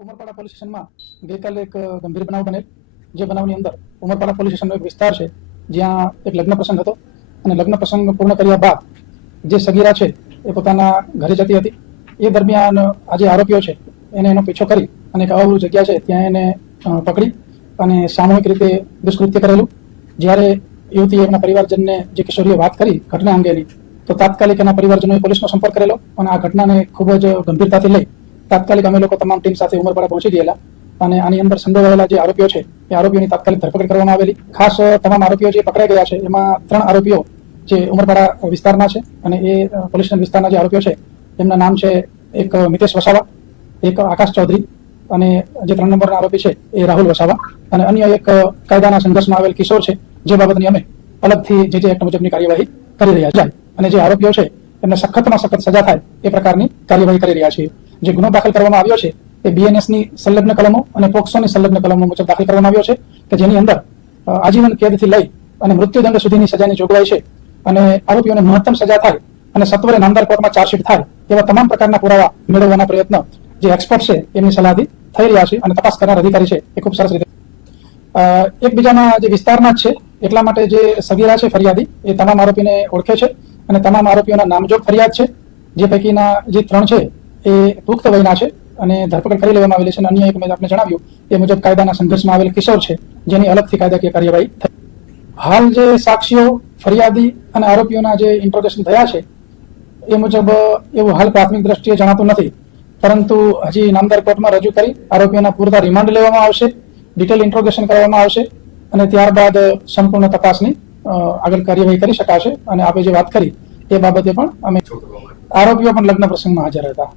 Umarpada police સ્ટેશનમાં ગઈકાલે એક ગંભીર બનાવ બનેલ, જે બનાવની અંદર ઉમરપાડા પોલીસ સ્ટેશનનો એક વિસ્તાર છે જ્યાં એક લગ્ન પ્રસંગ હતો અને લગ્ન પ્રસંગ પૂર્ણ કર્યા બાદ જે સગીરા છે એ પોતાના ઘરે જતી હતી. એ દરમિયાન આ જે આરોપીઓ છે એને એનો પીછો કરી અને એક અવળું જગ્યા છે ત્યાં એને પકડી અને સામૂહિક રીતે દુષ્કૃત્ય કરેલું. જ્યારે યુવતીએ એમના પરિવારજનને જે કિશોરીએ વાત કરી ઘટના અંગેની, તો તાત્કાલિક એના પરિવારજનોએ પોલીસનો સંપર્ક કરેલો અને આ ઘટનાને ખૂબ જ ગંભીરતાથી લઈ તાત્કાલિક અમે લોકો તમામ ટીમ સાથે ઉમરપાડા પહોંચી ગયેલા અને આની અંદર સંડોવાયેલા જે આરોપીઓ છે એ આરોપીઓની તાત્કાલિક ધરપકડ કરવામાં આવેલી. ખાસ તમામ આરોપીઓ જે પકડાઈ ગયા છે એમાં 3 આરોપીઓ જે ઉમરપાડા વિસ્તારના છે અને એ પોલીસ સ્ટેશન વિસ્તારના જે આરોપીઓ છે એમના નામ છે એક મિતેશ વસાવા, એક આકાશ ચૌધરી અને જે 3 નંબરના આરોપી છે એ રાહુલ વસાવા અને અન્ય એક કાયદાના સંઘર્ષમાં આવેલ કિશોર છે, જે બાબતની અમે અલગથી જે એક્ટ મુજબની કાર્યવાહી કરી રહ્યા છીએ અને જે આરોપીઓ છે એમને સખતમાં સખત સજા થાય એ પ્રકારની કાર્યવાહી કરી રહ્યા છીએ. જે ગુનો દાખલ કરવામાં આવ્યો છે એ BNSની સંલગ્ન કલમો અને પોક્સોની સંલગ્ન કલમો મુજબ દાખલ કરવામાં આવ્યો છે કે જેની અંદર આજીવન કેદથી લઈ અને મૃત્યુદંડ સુધીની સજાની જોગવાઈ છે અને આરોપીઓને મહત્તમ સજા થાય અને સત્વરે નામદાર કોર્ટમાં ચાર્જશીટ થાય એવા તમામ પ્રકારના પુરાવા મેળવવાના પ્રયત્ન જે એક્સપર્ટ છે એમની સલાહથી થઈ રહ્યા છે અને તપાસ કરનાર અધિકારી છે એ ખૂબ સરસ રીતે એકબીજાના જે વિસ્તારના જ છે એટલા માટે જે સગીરા છે ફરિયાદી એ તમામ આરોપીને ઓળખે છે અને તમામ આરોપીઓના નામજોગ ફરિયાદ છે, જે પૈકીના જે 3 છે એ પુખ્ત વયના છે અને ધરપકડ કરી લેવામાં આવેલી છે અને અન્ય એક મેં આપને જણાવ્યું એ મુજબ કાયદાના સંઘર્ષમાં આવેલ કિશોર છે જેની અલગથી કાયદાકીય કાર્યવાહી થઈ. હાલ જે સાક્ષીઓ, ફરિયાદી અને આરોપીઓના જે ઇન્ટ્રોગેશન થયા છે એ મુજબ એવું હાલ પ્રાથમિક દ્રષ્ટિએ જણાતું નથી, પરંતુ હજી નામદાર કોર્ટમાં રજૂ કરી આરોપીઓના પૂરતા રિમાન્ડ લેવામાં આવશે, ડિટેલ ઇન્ટ્રોગેશન કરવામાં આવશે અને ત્યારબાદ સંપૂર્ણ તપાસની આગળ કાર્યવાહી કરી શકાશે. અને આપણે જે વાત કરી એ બાબતે પણ અમે આરોપીઓ પણ લગ્ન પ્રસંગમાં હાજર હતા.